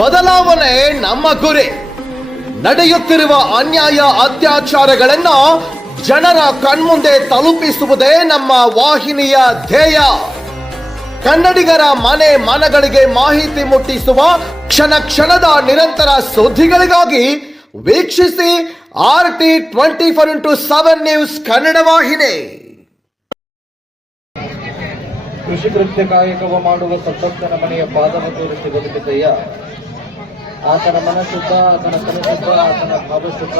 ಬದಲಾವಣೆ ನಮ್ಮ ಗುರಿ. ನಡೆಯುತ್ತಿರುವ ಅನ್ಯಾಯ ಅತ್ಯಾಚಾರಗಳನ್ನು ಜನರ ಕಣ್ಮುಂದೆ ತಲುಪಿಸುವುದೇ ನಮ್ಮ ವಾಹಿನಿಯ ಧ್ಯೇಯ. ಕನ್ನಡಿಗರ ಮನೆ ಮನಗಳಿಗೆ ಮಾಹಿತಿ ಮುಟ್ಟಿಸುವ ಕ್ಷಣ ಕ್ಷಣದ ನಿರಂತರ ಸುದ್ದಿಗಳಿಗಾಗಿ ವೀಕ್ಷಿಸಿ RT24x7 ನ್ಯೂಸ್ ಕನ್ನಡ ವಾಹಿನಿ. ಕೃಷಿ ಕೃತ್ಯ ಕಾಯಕವ ಮಾಡುವ ಸಂತೋಷನ ಮನೆಯ ಪಾದವ ತೋರಿಸಿ ಬದುಕಿದೆಯ. ಆತನ ಮನಶುದ್ಧ, ಆತನ ಕನಶುದ್ಧ, ಆತನ ಭಾವಶುದ್ಧ,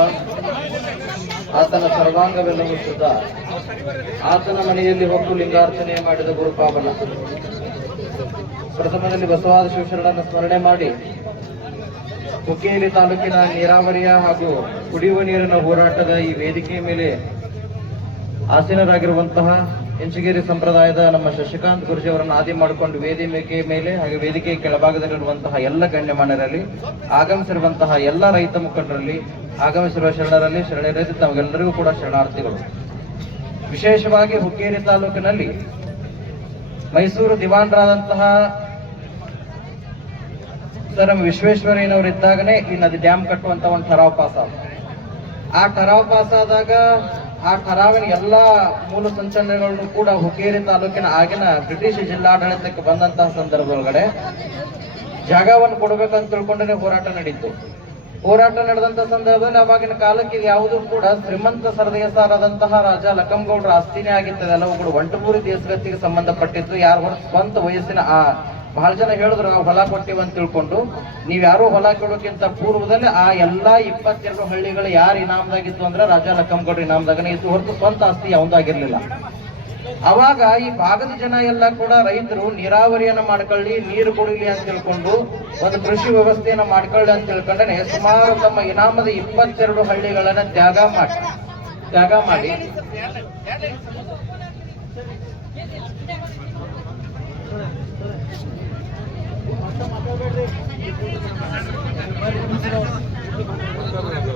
ಆತನ ಸರ್ವಾಂಗವೆಲ್ಲವೂ ಶುದ್ಧ. ಆತನ ಮನೆಯಲ್ಲಿ ಹೊಕ್ಕು ಲಿಂಗಾರ್ಚನೆ ಮಾಡಿದ ಗುರುಪಾವನ. ಪ್ರಥಮದಲ್ಲಿ ಬಸವಾದ ಶಿವಶರಣನ ಸ್ಮರಣೆ ಮಾಡಿ ಹುಕ್ಕೇರಿ ತಾಲೂಕಿನ ನೀರಾವರಿಯ ಹಾಗೂ ಕುಡಿಯುವ ನೀರಿನ ಹೋರಾಟದ ಈ ವೇದಿಕೆಯ ಮೇಲೆ ಆಸೀನರಾಗಿರುವಂತಹ ಇಂಚಗೇರಿ ಸಂಪ್ರದಾಯದ ನಮ್ಮ ಶಶಿಕಾಂತ್ ಗುರುಜಿ ಅವರನ್ನು ಆದಿ ಮಾಡಿಕೊಂಡು ವೇದಿಕೆ ಮೇಲೆ ಹಾಗೆ ವೇದಿಕೆಯ ಕೆಳಭಾಗದಲ್ಲಿರುವಂತಹ ಎಲ್ಲ ಗಣ್ಯಮಾನ್ಯರಲ್ಲಿ, ಆಗಮಿಸಿರುವಂತಹ ಎಲ್ಲ ರೈತ ಮುಖಂಡರಲ್ಲಿ, ಆಗಮಿಸಿರುವ ಶರಣರಲ್ಲಿ, ಶರಣರೈತ ತಮಗೆಲ್ಲರಿಗೂ ಕೂಡ ಶರಣಾರ್ಥಿಗಳು. ವಿಶೇಷವಾಗಿ ಹುಕ್ಕೇರಿ ತಾಲೂಕಿನಲ್ಲಿ ಮೈಸೂರು ದಿವಾನರಾದಂತಹ ಸರ್ ಎಂ ವಿಶ್ವೇಶ್ವರಯ್ಯನವರು ಇದ್ದಾಗನೇ ಈ ನದಿ ಡ್ಯಾಮ್ ಕಟ್ಟುವಂತ ಒಂದು ಠರಾವ್ ಪಾಸ್ ಆದ. ಆ ಠರಾವ್ ಪಾಸ್ ಆದಾಗ ಆ ಠರಾವಿನ ಎಲ್ಲ ಮೂಲ ಸಂಚಲನಗಳನ್ನು ಕೂಡ ಹುಕ್ಕೇರಿ ತಾಲೂಕಿನ ಆಗಿನ ಬ್ರಿಟಿಷ್ ಜಿಲ್ಲಾಡಳಿತಕ್ಕೆ ಬಂದಂತಹ ಸಂದರ್ಭದೊಳಗಡೆ ಜಾಗವನ್ನು ಕೊಡಬೇಕಂತ ತಿಳ್ಕೊಂಡೇ ಹೋರಾಟ ನಡೀತು. ಹೋರಾಟ ನಡೆದಂತ ಸಂದರ್ಭದಲ್ಲಿ ಅವಾಗಿನ ಕಾಲಕ್ಕೆ ಯಾವುದೂ ಕೂಡ ಶ್ರೀಮಂತ ಸರದೇಸಾರಾದಂತಹ ರಾಜ ಲಕ್ಕಂಗೌಡರ ಆಸ್ತಿನೇ ಆಗಿರ್ತದೆ. ಎಲ್ಲವೂ ಕೂಡ ಒಂಟುಪೂರಿ ದೇಶಗತಿಗೆ ಸಂಬಂಧಪಟ್ಟಿತ್ತು. ಯಾರು ಸ್ವಂತ ವಯಸ್ಸಿನ ಬಹಳ ಜನ ಹೇಳಿದ್ರು ನಾವು ಹೊಲ ಕೊಟ್ಟಿವಿ ಅಂತ ತಿಳ್ಕೊಂಡು. ನೀವ್ಯಾರು ಹೊಲ ಕೊಡೋಕ್ಕಿಂತ ಪೂರ್ವದಲ್ಲಿ ಆ ಎಲ್ಲಾ 22 ಹಳ್ಳಿಗಳು ಯಾರು ಇನಾಮದಾಗಿತ್ತು ಅಂದ್ರೆ ರಾಜ ಲಕ್ಕಂಗೌಡ್ರ ಇನಾಮದಾಗನೇ ಇತ್ತು, ಹೊರತು ಸ್ವಂತ ಆಸ್ತಿ ಯಾವ್ದಾಗಿರ್ಲಿಲ್ಲ. ಅವಾಗ ಈ ಭಾಗದ ಜನ ಎಲ್ಲ ಕೂಡ ರೈತರು ನೀರಾವರಿಯನ್ನ ಮಾಡ್ಕೊಳ್ಳಿ, ನೀರು ಕುಡಿಲಿ ಅಂತ ತಿಳ್ಕೊಂಡು ಒಂದು ಕೃಷಿ ವ್ಯವಸ್ಥೆಯನ್ನ ಮಾಡ್ಕೊಳ್ಳಿ ಅಂತ ತಿಳ್ಕೊಂಡನೆ ಸುಮಾರು ತಮ್ಮ ಇನಾಮದ 22 ಹಳ್ಳಿಗಳನ್ನ ತ್ಯಾಗ ಮಾಡಿ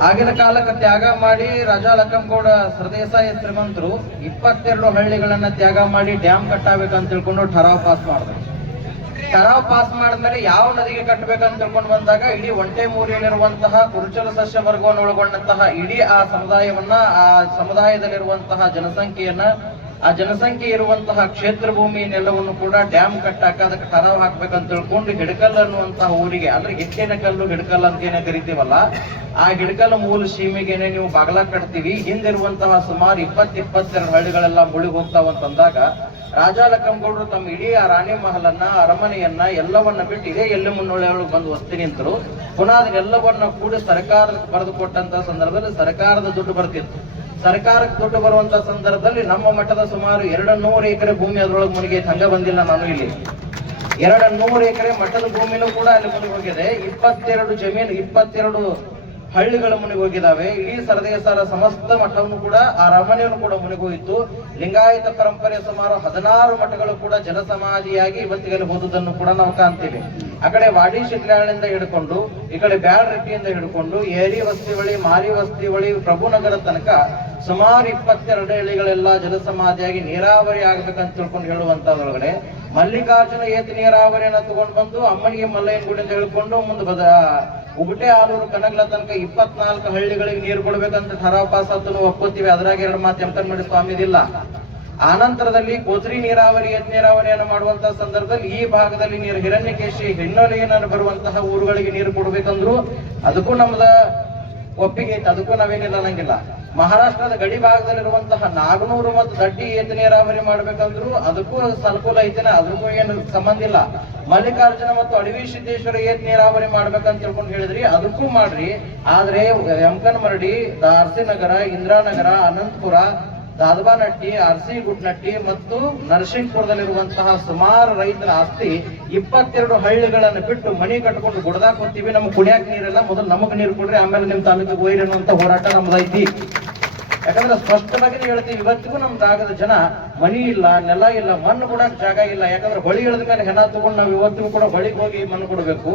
ಆಗಿನ ಕಾಲಕ್ಕೆ ತ್ಯಾಗ ಮಾಡಿ ರಾಜಾ ಲಕ್ಕಂಗೌಡ ಸರದೇಸಾಯಿ ಶ್ರೀಮಂತರು 22 ಹಳ್ಳಿಗಳನ್ನ ತ್ಯಾಗ ಮಾಡಿ ಡ್ಯಾಮ್ ಕಟ್ಟಬೇಕಂತ ತಿಳ್ಕೊಂಡು ಠರಾವ್ ಪಾಸ್ ಮಾಡಿದ್ರು. ಠರಾವ್ ಪಾಸ್ ಮಾಡಿದ್ಮೇಲೆ ಯಾವ ನದಿಗೆ ಕಟ್ಟಬೇಕಂತ ತಿಳ್ಕೊಂಡು ಬಂದಾಗ ಇಡೀ ಒಂಟೆಮೂರಿಯಲ್ಲಿರುವಂತಹ ಕುರುಚಲ ಸಸ್ಯ ವರ್ಗವನ್ನು ಒಳಗೊಂಡಂತಹ ಇಡೀ ಆ ಸಮುದಾಯದಲ್ಲಿರುವಂತಹ ಆ ಜನಸಂಖ್ಯೆ ಇರುವಂತಹ ಕ್ಷೇತ್ರ ಭೂಮಿಯನ್ನೆಲ್ಲವನ್ನು ಕೂಡ ಡ್ಯಾಮ್ ಕಟ್ಟಾಕ ಅದಕ್ಕೆ ಠರಾವ್ ಹಾಕ್ಬೇಕಂತ ತಿಳ್ಕೊಂಡು ಹಿಡಕಲ್ ಅನ್ನುವಂತಹ ಊರಿಗೆ, ಅಂದ್ರೆ ಹಿಟ್ಟಿನ ಕಲ್ಲು ಹಿಡಕಲ್ ಅಂತ ಏನೇ ಕರಿತೀವಲ್ಲ, ಆ ಹಿಡಕಲ್ ಮೂಲ ಸೀಮೆಗೆನೆ ನೀವು ಬಾಗ್ಲ ಕಟ್ತೀವಿ. ಹಿಂದಿರುವಂತಹ ಸುಮಾರು 22 ಹಳ್ಳಿಗಳೆಲ್ಲ ಮುಳುಗಿ ಹೋಗ್ತಾವಂತಂದಾಗ ರಾಜ ಲಕ್ಕಂಗೌಡರು ತಮ್ಮ ಇಡೀ ಆ ರಾಣಿ ಮಹಲನ್ನ, ಅರಮನೆಯನ್ನ ಎಲ್ಲವನ್ನ ಬಿಟ್ಟು ಇದೇ ಎಲ್ಲಿ ಮುನ್ನೊಳ್ಳೆಯೊಳಗೆ ಬಂದು ವಸ್ತಿ ನಿಂತರು. ಪುನಃ ಅದನ್ನೆಲ್ಲವನ್ನ ಕೂಡ ಸರ್ಕಾರಕ್ಕೆ ಬರೆದು ಕೊಟ್ಟಂತ ಸಂದರ್ಭದಲ್ಲಿ ಸರ್ಕಾರದ ದುಡ್ಡು ಬರ್ತಿತ್ತು. ಸರ್ಕಾರಕ್ಕೆ ದುಡ್ಡು ಬರುವಂತ ಸಂದರ್ಭದಲ್ಲಿ ನಮ್ಮ ಮಟ್ಟದ ಸುಮಾರು 200 ಎಕರೆ ಭೂಮಿ ಅದರೊಳಗೆ ಮುನಿಗೆ ಹಂಗ ಬಂದಿಲ್ಲ. ನಾನು ಇಲ್ಲಿ 200 ಎಕರೆ ಮಟ್ಟದ ಭೂಮಿನೂ ಕೂಡ ಅಲ್ಲಿ ಮುನಿಗೆ ಹೋಗಿದೆ. 22 ಹಳ್ಳಿಗಳು ಮುನಿಗೆ ಹೋಗಿದ್ದಾವೆ. ಇಡೀ ಸರದೇಸಾರ ಸಮಸ್ತ ಮಠವನ್ನು ಕೂಡ ಆ ಅರಮನೆಯನ್ನು ಕೂಡ ಮುನಿಗೋಯಿತು. ಲಿಂಗಾಯತ ಪರಂಪರೆ ಸುಮಾರು 16 ಮಠಗಳು ಕೂಡ ಜನಸಮಾಧಿಯಾಗಿ ಇವತ್ತಿಗೆ ಹೋದುದನ್ನು ಕೂಡ ನಾವು ಕಾಣ್ತೀವಿ. ಆ ಕಡೆ ವಾಡಿ ಶಿಡ್ಲಾಳಿಂದ ಹಿಡ್ಕೊಂಡು ಈ ಕಡೆ ಬ್ಯಾಡರೆಡ್ಡಿಯಿಂದ ಹಿಡ್ಕೊಂಡು ಏರಿ ವಸ್ತಿ ಬಳಿ, ಮಾರಿ ವಸ್ತಿ ಬಳಿ, ಪ್ರಭುನಗರ ತನಕ ಸುಮಾರು 22 ಹಳ್ಳಿಗಳೆಲ್ಲ ಜಲಸಮಾಧಿಯಾಗಿ ನೀರಾವರಿ ಆಗ್ಬೇಕಂತ ತಿಳ್ಕೊಂಡು ಹೇಳುವಂತದ್ರೊಳಗಡೆ ಮಲ್ಲಿಕಾರ್ಜುನ ಏತ ನೀರಾವರಿಯನ್ನ ತಗೊಂಡು ಬಂದು ಅಮ್ಮನಿಗೆ ಮಲ್ಲಯ್ಯನಗುಡಿಯಿಂದ ಹೇಳ್ಕೊಂಡು ಮುಂದೆ ಉಗಟೆ ಆಲೂರು ಕನಗಲ ತನಕ 24 ಹಳ್ಳಿಗಳಿಗೆ ನೀರು ಕೊಡ್ಬೇಕಂತ ಠರಾವ್ ಪಾಸ್ ಆತನು ಒಪ್ಕೋತೀವಿ. ಅದ್ರಾಗ 2 ಮಾತು ಎಂಕನ್ಮಡಿ ಸ್ವಾಮಿದಿಲ್ಲ. ಆನಂತರದಲ್ಲಿ ಕೋತ್ರಿ ನೀರಾವರಿ, ಏತ ನೀರಾವರಿಯನ್ನು ಮಾಡುವಂತಹ ಸಂದರ್ಭದಲ್ಲಿ ಈ ಭಾಗದಲ್ಲಿ ನೀರು ಹಿರಣ್ಯಕೇಶಿ ಹಿನ್ನೊಲೆಯನ್ನು ಬರುವಂತಹ ಊರುಗಳಿಗೆ ನೀರು ಕೊಡ್ಬೇಕಂದ್ರು ಅದಕ್ಕೂ ನಮ್ದ ಒಪ್ಪಿಗೆ ಐತೆ, ಅದಕ್ಕೂ ನಾವೇನಿಲ್ಲ ಅನ್ನಂಗಿಲ್ಲ. ಮಹಾರಾಷ್ಟ್ರದ ಗಡಿ ಭಾಗದಲ್ಲಿರುವಂತಹ ನಾಗನೂರು ಮತ್ತು ದಡ್ಡಿ ಏತ ನೀರಾವರಿ ಮಾಡ್ಬೇಕಂದ್ರು ಅದಕ್ಕೂ ಅನುಕೂಲ ಐತೆನ, ಅದಕ್ಕೂ ಏನು ಸಂಬಂಧ ಇಲ್ಲ. ಮಲ್ಲಿಕಾರ್ಜುನ ಮತ್ತು ಅಡವಿ ಸಿದ್ದೇಶ್ವರ ಏತ ನೀರಾವರಿ ಮಾಡ್ಬೇಕಂತ ತಿಳ್ಕೊಂಡು ಹೇಳಿದ್ರಿ, ಅದಕ್ಕೂ ಮಾಡ್ರಿ. ಆದ್ರೆ ಯಮಕನಮರಡಿ, ದಾರ್ಸಿನಗರ, ಇಂದ್ರಾನಗರ, ಅನಂತಪುರ, ದಾದಬಾನಟ್ಟಿ, ಆರ್ಸಿ ಗುಡ್ನಟ್ಟಿ ಮತ್ತು ನರಸಿಂಗಪುರದಲ್ಲಿರುವಂತಹ ಸುಮಾರು ರೈತರ ಆಸ್ತಿ 22 ಹಳ್ಳಿಗಳನ್ನು ಬಿಟ್ಟು ಮನಿ ಕಟ್ಕೊಂಡು ಗುಡ್ದಾಕ್ ಹೋಗ್ತೀವಿ. ನಮ್ಗೆ ಕುಡಿಯಾಕ ನೀರಿಲ್ಲ, ಮೊದಲು ನಮಗ್ ನೀರು ಕೊಡ್ರಿ, ಆಮೇಲೆ ನಿಮ್ ತಾಲೂಕಿಗೆ ಹೋಯ್ರಿ ಅನ್ನುವಂತ ಹೋರಾಟ ನಮ್ದೈತಿ. ಯಾಕಂದ್ರೆ ಸ್ಪಷ್ಟವಾಗಿ ಹೇಳ್ತೀವಿ, ಇವತ್ತಿಗೂ ನಮ್ ಜಾಗದ ಜನ ಮನಿ ಇಲ್ಲ, ನೆಲ ಇಲ್ಲ, ಮಣ್ಣು ಕೊಡಕ್ ಜಾಗ ಇಲ್ಲ. ಯಾಕಂದ್ರೆ ಹೊಳಿ ಇಳಿದ ಮೇಲೆ ಹೆಣ ತಗೊಂಡು ನಾವು ಇವತ್ತಿಗೂ ಕೂಡ ಹೊಳಿಗೆ ಹೋಗಿ ಮಣ್ಣು ಕೊಡಬೇಕು.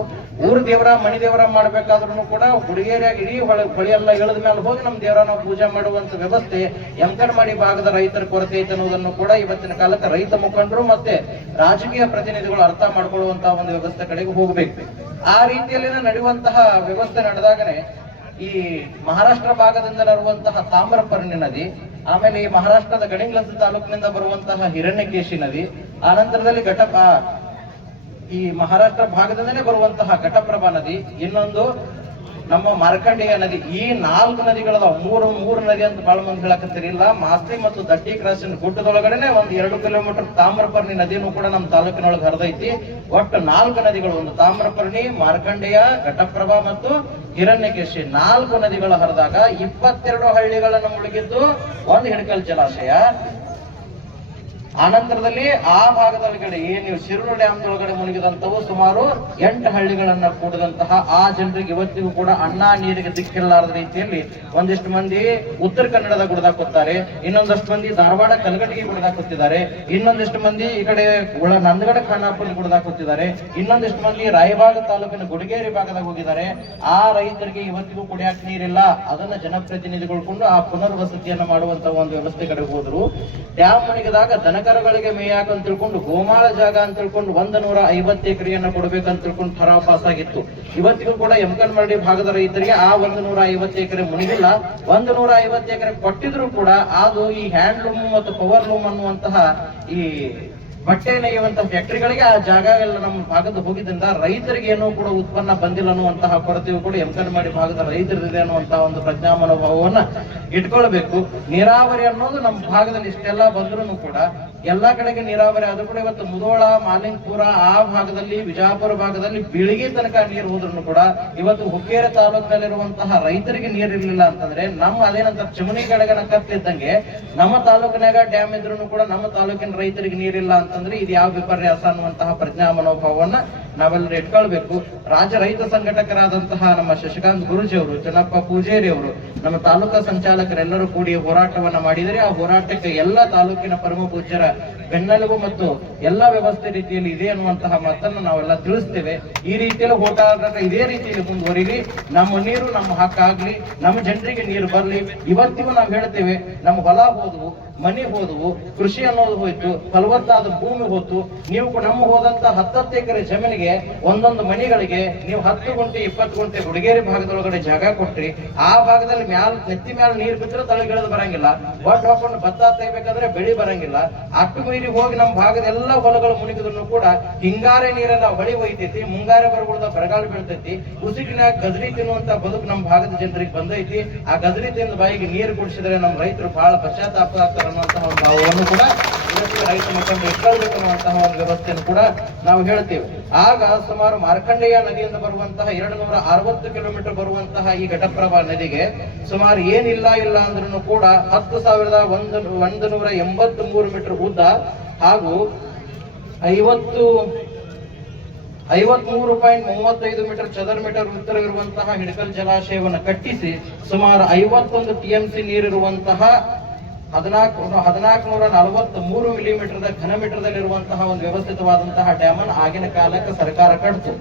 ಊರ್ ದೇವರ, ಮನಿ ದೇವರ ಮಾಡ್ಬೇಕಾದ್ರೂ ಕೂಡ ಹುಡುಗಿಯರಾಗಿ ಇಡೀ ಹೊಳಿ ಎಲ್ಲ ಇಳಿದ ಮೇಲೆ ಹೋಗಿ ನಮ್ ದೇವರ ನಾವು ಪೂಜೆ ಮಾಡುವಂತ ವ್ಯವಸ್ಥೆ ಯಮಕನಮಡಿ ಭಾಗದ ರೈತರ ಕೊರತೆ ಐತೆ ಅನ್ನೋದನ್ನು ಕೂಡ ಇವತ್ತಿನ ಕಾಲಕ್ಕೆ ರೈತ ಮುಖಂಡರು ಮತ್ತೆ ರಾಜಕೀಯ ಪ್ರತಿನಿಧಿಗಳು ಅರ್ಥ ಮಾಡ್ಕೊಳ್ಳುವಂತಹ ಒಂದು ವ್ಯವಸ್ಥೆ ಕಡೆಗೆ ಹೋಗ್ಬೇಕು. ಆ ರೀತಿಯಲ್ಲಿ ನಡೆಯುವಂತಹ ವ್ಯವಸ್ಥೆ ನಡೆದಾಗನೆ ಈ ಮಹಾರಾಷ್ಟ್ರ ಭಾಗದಿಂದ ಬರುವಂತಹ ತಾಮ್ರಪರ್ಣಿ ನದಿ, ಆಮೇಲೆ ಈ ಮಹಾರಾಷ್ಟ್ರದ ಗಡಿಂಗ್ಲಸ್ ತಾಲೂಕಿನಿಂದ ಬರುವಂತಹ ಹಿರಣ್ಯಕೇಶಿ ನದಿ, ಆ ನಂತರದಲ್ಲಿ ಈ ಮಹಾರಾಷ್ಟ್ರ ಭಾಗದಿಂದಲೇ ಬರುವಂತಹ ಘಟಪ್ರಭಾ ನದಿ, ಇನ್ನೊಂದು ನಮ್ಮ ಮಾರ್ಕಂಡೇಯ ನದಿ. ಈ 4 ನದಿಗಳದ ಮೂರು ನದಿ ಅಂತ ಬಹಳ ಮಂದಿ ಹೇಳಕತ್ತಿರಿಲ್ಲ. ಮಾಸ್ತಿ ಮತ್ತು ದಟ್ಟಿ ಕ್ರಾಸಿನ ಗುಡ್ಡದೊಳಗಡೆನೆ 1-2 ಕಿಲೋಮೀಟರ್ ತಾಮ್ರಪರ್ಣಿ ನದಿನೂ ಕೂಡ ನಮ್ಮ ತಾಲೂಕಿನೊಳಗೆ ಹರಿದೈತಿ. ಒಟ್ಟು 4 ನದಿಗಳು, ಒಂದು ತಾಮ್ರಪರ್ಣಿ, ಮಾರ್ಕಂಡೇಯ, ಘಟಪ್ರಭಾ ಮತ್ತು ಹಿರಣ್ಯಕೇಶಿ, 4 ನದಿಗಳು ಹರಿದಾಗ 22 ಹಳ್ಳಿಗಳನ್ನು ಮುಳುಗಿದ್ದು ಒಂದು ಹಿಡಕಲ್ ಜಲಾಶಯ. ಆನಂತರದಲ್ಲಿ ಆ ಭಾಗದೊಳಗಡೆ ಏನು ಶಿರೂರು ಡ್ಯಾಮ್ ಒಳಗಡೆ ಮುಳುಗಿದಂತವು ಸುಮಾರು 8 ಹಳ್ಳಿಗಳನ್ನ ಕೂಡಿದಂತಹ ಆ ಜನರಿಗೆ ಇವತ್ತಿಗೂ ಕೂಡ ಅನ್ನ ನೀರಿಗೆ ದಿಕ್ಕಿಲ್ಲಾರದ ರೀತಿಯಲ್ಲಿ ಒಂದಿಷ್ಟು ಮಂದಿ ಉತ್ತರ ಕನ್ನಡದ ಗುಡ್ದಾಕೋತಾರೆ, ಇನ್ನೊಂದಷ್ಟು ಮಂದಿ ಧಾರವಾಡ ಕಲಗಟಿಗೆ ಗುಡ್ದಾಕೋತಿದ್ದಾರೆ, ಇನ್ನೊಂದಿಷ್ಟು ಮಂದಿ ಈ ಕಡೆ ನಂದಗಡ ಖಾನಾಪುರ ಗುಡ್ದಾಕೋತಿದ್ದಾರೆ, ಇನ್ನೊಂದಿಷ್ಟು ಮಂದಿ ರಾಯಬಾಗ ತಾಲೂಕಿನ ಗುಡಿಗೇರಿ ಭಾಗದಾಗ ಹೋಗಿದ್ದಾರೆ. ಆ ರೈತರಿಗೆ ಇವತ್ತಿಗೂ ಕುಡಿಯಾಕ ನೀರಿಲ್ಲ. ಅದನ್ನ ಜನಪ್ರತಿನಿಧಿಗಳು ಕೊಂಡು ಆ ಪುನರ್ವಸತಿಯನ್ನ ಮಾಡುವಂತ ಒಂದು ವ್ಯವಸ್ಥೆ ಕಡೆ ಹೋದ್ರು. ಡ್ಯಾಮ್ ಮುಳುಗಿದಾಗ ದನಕರುಗಳಿಗೆ ಮೇಯಾಕ ಅಂತ ತಿಳ್ಕೊಂಡು ಗೋಮಾಳ ಜಾಗ ಅಂತ ತಿಳ್ಕೊಂಡು 150 ಎಕರೆಯನ್ನ ಕೊಡ್ಬೇಕಂತ ತಿಳ್ಕೊಂಡು ಠರಾವ್ ಪಾಸ್ ಆಗಿತ್ತು. ಇವತ್ತಿಗೂ ಕೂಡ ಯಮಕನಮರಡಿ ಭಾಗದ ರೈತರಿಗೆ ಆ 150 ಎಕರೆ ಮುಳುಗಿಲ್ಲ. 150 ಎಕರೆ ಕೊಟ್ಟಿದ್ರು ಕೂಡ ಅದು ಈ ಹ್ಯಾಂಡ್ಲೂಮ್ ಮತ್ತು ಪವರ್ ಲೂಮ್ ಅನ್ನುವಂತಹ ಈ ಬಟ್ಟೆ ನೇಯುವಂತಹ ಫ್ಯಾಕ್ಟರಿಗಳಿಗೆ ಆ ಜಾಗ ಎಲ್ಲ ನಮ್ಮ ಭಾಗದ ಹೋಗಿದ್ರಿಂದ ರೈತರಿಗೆ ಏನೂ ಕೂಡ ಉತ್ಪನ್ನ ಬಂದಿಲ್ಲ ಅನ್ನುವಂತಹ ಕೊರತೆಯು ಕೂಡ ಯಮಕನಮರಡಿ ಭಾಗದ ರೈತರಿದೆ ಅನ್ನುವಂತಹ ಒಂದು ಪ್ರಜ್ಞಾಮನೋಭಾವವನ್ನ ಇಟ್ಕೊಳ್ಬೇಕು. ನೀರಾವರಿ ಅನ್ನೋದು ನಮ್ಮ ಭಾಗದಲ್ಲಿ ಇಷ್ಟೆಲ್ಲ ಬಂದ್ರು ಕೂಡ ಎಲ್ಲಾ ಕಡೆಗೆ ನೀರಾವರಿ ಆದ್ರೂ ಕೂಡ ಇವತ್ತು ಮುಧೋಳ, ಮಾಲಿಂಗಪುರ ಆ ಭಾಗದಲ್ಲಿ, ವಿಜಾಪುರ ಭಾಗದಲ್ಲಿ ಬೀಳಿಗೆ ತನಕ ನೀರು ಹೋದ್ರು ಕೂಡ ಇವತ್ತು ಹುಕ್ಕೇರಿ ತಾಲೂಕಿನಲ್ಲಿರುವಂತಹ ರೈತರಿಗೆ ನೀರು ಇರ್ಲಿಲ್ಲ ಅಂತಂದ್ರೆ ನಮ್ಮ ಅದೇನಂತ ಚಿಮಣಿ ಕಡೆಗನ ಕತ್ತಿದ್ದಂಗೆ ನಮ್ಮ ತಾಲೂಕಿನಾಗ ಡ್ಯಾಮ್ ಇದ್ರು ಕೂಡ ನಮ್ಮ ತಾಲೂಕಿನ ರೈತರಿಗೆ ನೀರಿಲ್ಲ ಅಂತಂದ್ರೆ ಇದು ಯಾವ ವಿಪರ್ಯಾಸ ಅನ್ನುವಂತಹ ಪ್ರಜ್ಞಾ ಮನೋಭಾವವನ್ನ ನಾವೆಲ್ಲರೂ ಇಟ್ಕೊಳ್ಬೇಕು. ರಾಜ್ಯ ರೈತ ಸಂಘಟಕರಾದಂತಹ ನಮ್ಮ ಶಶಿಕಾಂತ್ ಗುರುಜಿ ಅವರು, ಚನ್ನಪ್ಪ ಪೂಜೇರಿ ಅವರು, ನಮ್ಮ ತಾಲೂಕಾ ಸಂಚಾಲಕರೆಲ್ಲರೂ ಕೂಡಿ ಹೋರಾಟವನ್ನ ಮಾಡಿದರೆ ಆ ಹೋರಾಟಕ್ಕೆ ಎಲ್ಲ ತಾಲೂಕಿನ ಪರಮ ಪೂಜ್ಯರ ಬೆನ್ನೆಲುಬು ಮತ್ತು ಎಲ್ಲಾ ವ್ಯವಸ್ಥೆ ರೀತಿಯಲ್ಲಿ ಇದೆ ಅನ್ನುವಂತಹ ಮಾತನ್ನು ನಾವೆಲ್ಲ ತಿಳಿಸ್ತೇವೆ. ಈ ರೀತಿಯಲ್ಲಿ ಹೋರಾಟ ಇದೇ ರೀತಿಯಲ್ಲಿ ಮುಂದುವರಿಲಿ. ನಮ್ಮ ನೀರು ನಮ್ಮ ಹಕ್ಕಾಗ್ಲಿ, ನಮ್ಮ ಜನರಿಗೆ ನೀರು ಬರ್ಲಿ. ಇವತ್ತಿಗೂ ನಾವು ಹೇಳ್ತೇವೆ, ನಮ್ಮ ಹೊಲ ಹೋದವು, ಮನೆ ಹೋದವು, ಕೃಷಿ ಅನ್ನೋದು ಹೋಯ್ತು, ಫಲವತ್ತಾದ ಭೂಮಿ ಹೋಯ್ತು. ನೀವು ನಮ್ಮ ಹೋದಂತ 10 ಎಕರೆ ಜಮೀನಿಗೆ ಒಂದೊಂದು ಮನೆಗಳಿಗೆ ನೀವು 10 ಗುಂಟೆ 20 ಗುಂಟೆ ಗುಡಿಗೇರಿ ಭಾಗದೊಳಗಡೆ ಜಾಗ ಕೊಟ್ರಿ. ಆ ಭಾಗದಲ್ಲಿ ನೆತ್ತಿ ಮ್ಯಾಲ ನೀರು ಬಿಟ್ಟರೆ ತಳಗಿಳಿದು ಬರಂಗಿಲ್ಲ. ಒಟ್ಟು ಹಾಕೊಂಡು ಭತ್ತ ತೆಗಿಬೇಕಾದ್ರೆ ಬೆಳಿ ಬರಂಗಿಲ್ಲ. ಅಟ್ಟು ಮೀರಿ ಹೋಗಿ ನಮ್ಮ ಭಾಗದ ಎಲ್ಲ ಹೊಲಗಳು ಮುಳುಗಿದ್ರು ಕೂಡ ಹಿಂಗಾರೆ ನೀರೆಲ್ಲ ಹೊಳಿ ಒಯ್ತೈತಿ, ಮುಂಗಾರೆ ಬರಗುಳ್ದ ಬರಗಾಲ ಬೀಳ್ತೈತಿ. ಉಸಿರಿನಾಗ ಗದರಿ ತಿನ್ನುವಂತ ಬದುಕು ನಮ್ಮ ಭಾಗದ ಜನರಿಗೆ ಬಂದೈತಿ. ಆ ಗದರಿ ತಿಂದ ಬಾಯಿಗೆ ನೀರು ಕುಡಿಸಿದ್ರೆ ನಮ್ಮ ರೈತರು ಬಹಳ ಪಶ್ಚಾತ್ತಾಪ ಆಗ್ತಾರೆ ಅನ್ನುವಂತಹ ಒಂದು ಭಾವವನ್ನು ಕೂಡ ರೈತ ಮಕ್ಕಳು ಇಟ್ಕೊಳ್ಬೇಕು ಅನ್ನುವಂತಹ ಒಂದು ವ್ಯವಸ್ಥೆಯನ್ನು ಕೂಡ ನಾವು ಹೇಳ್ತೇವೆ. ಆಗ ಸುಮಾರು ಮಾರ್ಕಂಡೇಯ ನದಿಯಿಂದ ಬರುವಂತಹ 260 ಕಿಲೋಮೀಟರ್ ಬರುವಂತಹ ಈ ಘಟಪ್ರಭಾ ನದಿಗೆ ಸುಮಾರು ಏನಿಲ್ಲ ಅಂದ್ರೂ ಕೂಡ 10,183 ಮೀಟರ್ ಉದ್ದ ಹಾಗೂ 53.35 ಮೀಟರ್ ಚದರ ಮೀಟರ್ ಉತ್ತರ ಇರುವಂತಹ ಹಿಡಕಲ್ ಜಲಾಶಯವನ್ನು ಕಟ್ಟಿಸಿ ಸುಮಾರು 51 TMC ನೀರಿರುವಂತಹ 1443 ಮಿಲಿಮೀಟರ್ ಘನ ಮೀಟರ್ದಲ್ಲಿರುವಂತಹ ಒಂದು ವ್ಯವಸ್ಥಿತವಾದಂತಹ ಡ್ಯಾಮ್ ಅನ್ನು ಆಗಿನ ಕಾಲಕ್ಕೆ ಸರ್ಕಾರ ಕಟ್ಟಿದೆ.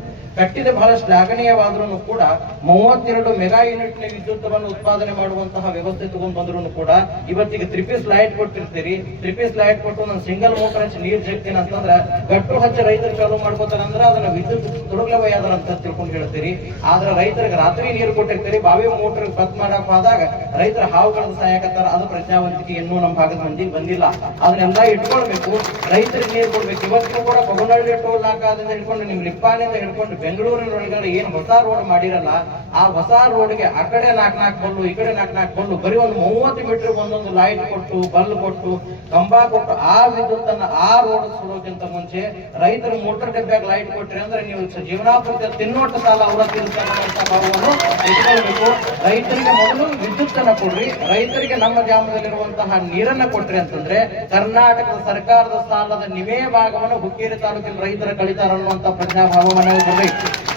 ಬಹಳ ಶ್ಲಾಘನೀಯವಾದ್ರೂ ಕೂಡ 32 ಮೆಗಾ ಯೂನಿಟ್ ವಿದ್ಯುತ್ವನ್ನು ಉತ್ಪಾದನೆ ಮಾಡುವಂತಹ ವ್ಯವಸ್ಥೆ ತಗೊಂಡ್ ಬಂದ್ರು ಕೂಡ ಇವತ್ತಿಗೆ 3 ಪೀಸ್ ಲೈಟ್ ಕೊಟ್ಟಿರ್ತೀರಿ. 3 ಪೀಸ್ ಲೈಟ್ ಕೊಟ್ಟು ನಾನು ಸಿಂಗಲ್ ಮೋಟರ್ ಹಚ್ಚಿ ನೀರ್ ಜಗ್ತೀನಿ ಅಂತಂದ್ರ ಗಟ್ಟು ಹಚ್ಚಿ ರೈತರು ಚಾಲೂ ಮಾಡ್ಕೋತಾರ ಅಂದ್ರೆ ಅದನ್ನ ವಿದ್ಯುತ್ ತೊಡಗ್ಲವಯ್ಯಾದ್ರ ಅಂತ ತಿಳ್ಕೊಂಡು ಹೇಳ್ತೀರಿ. ಆದ್ರೆ ರೈತರಿಗೆ ರಾತ್ರಿ ನೀರು ಕೊಟ್ಟಿರ್ತೀರಿ. ಬಾವಿ ಮೋಟರ್ ಬತ್ ಮಾಡಕ್ ಹೋದಾಗ ರೈತರ ಹಾವುಗಳನ್ನ ಸಹಾಯಕತ್ತಾರ. ಅದು ಪ್ರಜ್ಞಾವಂತಿಕೆ ಇನ್ನೂ ನಮ್ಮ ಭಾಗದ ಮಂದಿಗೆ ಬಂದಿಲ್ಲ. ಅದನ್ನೆಲ್ಲ ಇಟ್ಕೊಳ್ಬೇಕು. ರೈತರಿಗೆ ನೀರು ಕೊಡ್ಬೇಕು. ಇವತ್ತು ಕೂಡ ಕೊಗನಹಳ್ಳಿ ಟೋಲ್ ನಾಕಾದಿಂದ ಹಿಡ್ಕೊಂಡು ನಿಮ್ ಲಿಪ್ಪಾನಿಂದ ಹಿಡ್ಕೊಂಡು ಬೆಂಗಳೂರಿನೊಳಗಡೆ ಏನ್ ಹೊಸ ರೋಡ್ ಮಾಡಿರಲ್ಲ, ಆ ಹೊಸ ರೋಡ್ಗೆ ಆ ಕಡೆ 4 ಬಲ್ಲು, ಈ ಕಡೆ 4 ಬಲ್ಲು, ಬರೀ ಒಂದು 30 ಮೀಟರ್ ಒಂದೊಂದು ಲೈಟ್ ಕೊಟ್ಟು, ಬಲ್ಲು ಕೊಟ್ಟು, ಕಂಬ ಕೊಟ್ಟು ಆ ವಿದ್ಯುತ್ತನ್ನ ಆ ರೋಡ್ ಸುಡೋಕ್ಕಿಂತ ಮುಂಚೆ ರೈತರು ಮೋಟರ್ ಡಬ್ಬ್ಯಾಗ ಲೈಟ್ ಕೊಟ್ರಿ ಅಂದ್ರೆ ನೀವು ಜೀವನಾಪೃತ ತಿನ್ನೋಟ ಸಾಲ ಅವರ ತೀರಿಸುವಂತ ಭಾವವನ್ನು ಇಟ್ಕೊಳ್ಬೇಕು. ರೈತರಿಗೆ ಮೊದಲು ವಿದ್ಯುತ್ತನ್ನ ಕೊಡ್ರಿ. ರೈತರಿಗೆ ನಮ್ಮ ಗ್ರಾಮದಲ್ಲಿರುವಂತಹ ನೀರನ್ನ ಕೊಟ್ರಿ ಅಂತಂದ್ರೆ ಕರ್ನಾಟಕದ ಸರ್ಕಾರದ ಸಾಲದ ನಿಮೇ ಭಾಗವನ್ನು ಹುಕ್ಕೇರಿ ತಾಲೂಕಿನ ರೈತರ ಕಳಿತಾರ ಅನ್ನುವಂತ ಪ್ರಜ್ಞಾಭಾವವನ್ನು ಬರ್ಬೇಕು.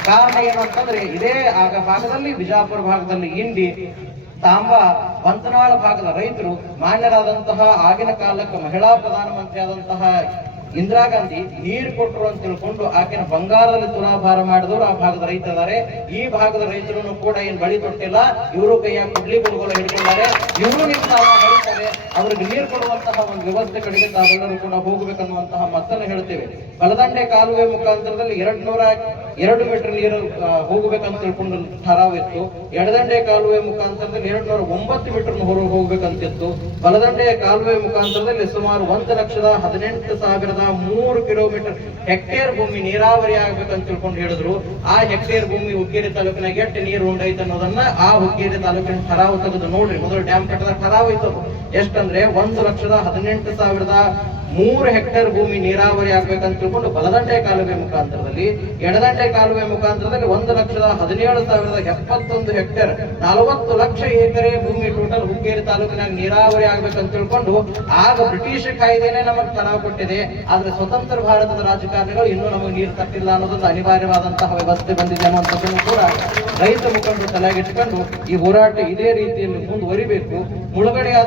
ಕಾರಣ ಏನು ಅಂತಂದ್ರೆ ಇದೇ ಆಗ ಭಾಗದಲ್ಲಿ ವಿಜಾಪುರ ಭಾಗದಲ್ಲಿ ಇಂಡಿ, ತಾಂಬಾ, ಬಂತನಾಳ ಭಾಗದ ರೈತರು ಮಾನ್ಯರಾದಂತಹ ಆಗಿನ ಕಾಲಕ್ಕೆ ಮಹಿಳಾ ಪ್ರಧಾನಮಂತ್ರಿ ಆದಂತಹ ಇಂದಿರಾ ಗಾಂಧಿ ನೀರು ಕೊಟ್ಟರು ಅಂತ ತಿಳ್ಕೊಂಡು ಆಕೆನ ಬಂಗಾರದಲ್ಲಿ ತುಲಾಭಾರ ಮಾಡಿದವರು ಆ ಭಾಗದ ರೈತರಿದ್ದಾರೆ. ಈ ಭಾಗದ ರೈತರು ಕೂಡ ಏನ್ ಬಳಿ ತೊಟ್ಟಿಲ್ಲ. ಇವರು ಕೈಯಾಗ ಕುಡ್ಲಿ ಬುಡ್ಗಳು ಹಿಡ್ಕೊಂಡಾರೆ. ಇವರು ನಿರ್ಧಾರ ಮಾಡ್ತಾರೆ. ಅವ್ರಿಗೆ ನೀರು ಕೊಡುವಂತಹ ಒಂದು ವ್ಯವಸ್ಥೆ ಕಡೆಗೆ ತಾವೆಲ್ಲರೂ ಕೂಡ ಹೋಗ್ಬೇಕನ್ನುವಂತಹ ಮತ್ತನ್ನು ಹೇಳ್ತೇವೆ. ಬಲದಂಡೆ ಕಾಲುವೆ ಮುಖಾಂತರದಲ್ಲಿ 200 2 ಮೀಟರ್ ನೀರು ಹೋಗ್ಬೇಕಂತ ತಿಳ್ಕೊಂಡು ಠರಾವಿತ್ತು. ಎಡದಂಡೆ ಕಾಲುವೆ ಮುಖಾಂತರದಲ್ಲಿ 209 ಮೀಟರ್ ಹೊರ ಹೋಗ್ಬೇಕಂತಿತ್ತು. ಬಲದಂಡೆಯ ಕಾಲುವೆ ಮುಖಾಂತರದಲ್ಲಿ ಸುಮಾರು 1,18,003 ಕಿಲೋಮೀಟರ್ ಹೆಕ್ಟೇರ್ ಭೂಮಿ ನೀರಾವರಿ ಆಗ್ಬೇಕಂತ ತಿಳ್ಕೊಂಡು ಹೇಳಿದ್ರು. ಆ ಹೆಕ್ಟೇರ್ ಭೂಮಿ ಹುಕ್ಕೇರಿ ತಾಲೂಕಿನಾಗ ಎಷ್ಟು ನೀರು ಉಂಡೈತೆ ಅನ್ನೋದನ್ನ ಆ ಹುಕ್ಕೇರಿ ತಾಲೂಕಿನ ಠರಾವು ತೆಗೆದು ನೋಡ್ರಿ. ಮೊದಲು ಡ್ಯಾಮ್ ಕಟ್ಟದ ಠರಾವು ಇತ್ತು. ಎಷ್ಟಂದ್ರೆ 1,18,003 ಹೆಕ್ಟೇರ್ ಭೂಮಿ ನೀರಾವರಿ ಆಗ್ಬೇಕಂತ ತಿಳ್ಕೊಂಡು ಬಲದಂಡೆ ಕಾಲುವೆ ಮುಖಾಂತರದಲ್ಲಿ, ಎಡದಂಡೆ ಕಾಲುವೆ ಮುಖಾಂತರದಲ್ಲಿ 1,17,071 ಹೆಕ್ಟೇರ್ 40 ಲಕ್ಷ ಎಕರೆ ಭೂಮಿ ಟೋಟಲ್ ಹುಕ್ಕೇರಿ ತಾಲೂಕಿನಾಗ ನೀರಾವರಿ ಆಗ್ಬೇಕಂತ ತಿಳ್ಕೊಂಡು ಆಗ ಬ್ರಿಟಿಷ್ ಕಾಯ್ದೆನೆ ನಮಗೆ ಠರಾವು ಕೊಟ್ಟಿದೆ. ಆದ್ರೆ ಸ್ವತಂತ್ರ ಭಾರತದ ರಾಜಕಾರಣಿಗಳು ಇನ್ನೂ ನಮಗೆ ನೀರು ತಟ್ಟಿಲ್ಲ ಅನ್ನೋದೊಂದು ಅನಿವಾರ್ಯವಾದಂತಹ ವ್ಯವಸ್ಥೆ ಬಂದಿದೆ ಅನ್ನುವಂಥದ್ದನ್ನು ಕೂಡ ರೈತ ಮುಖಂಡರು ತಲೆಗಿಟ್ಕೊಂಡು ಈ ಹೋರಾಟ ಇದೇ ರೀತಿಯಲ್ಲಿ ಮುಂದುವರಿಬೇಕು. ಮುಳುಗಡೆ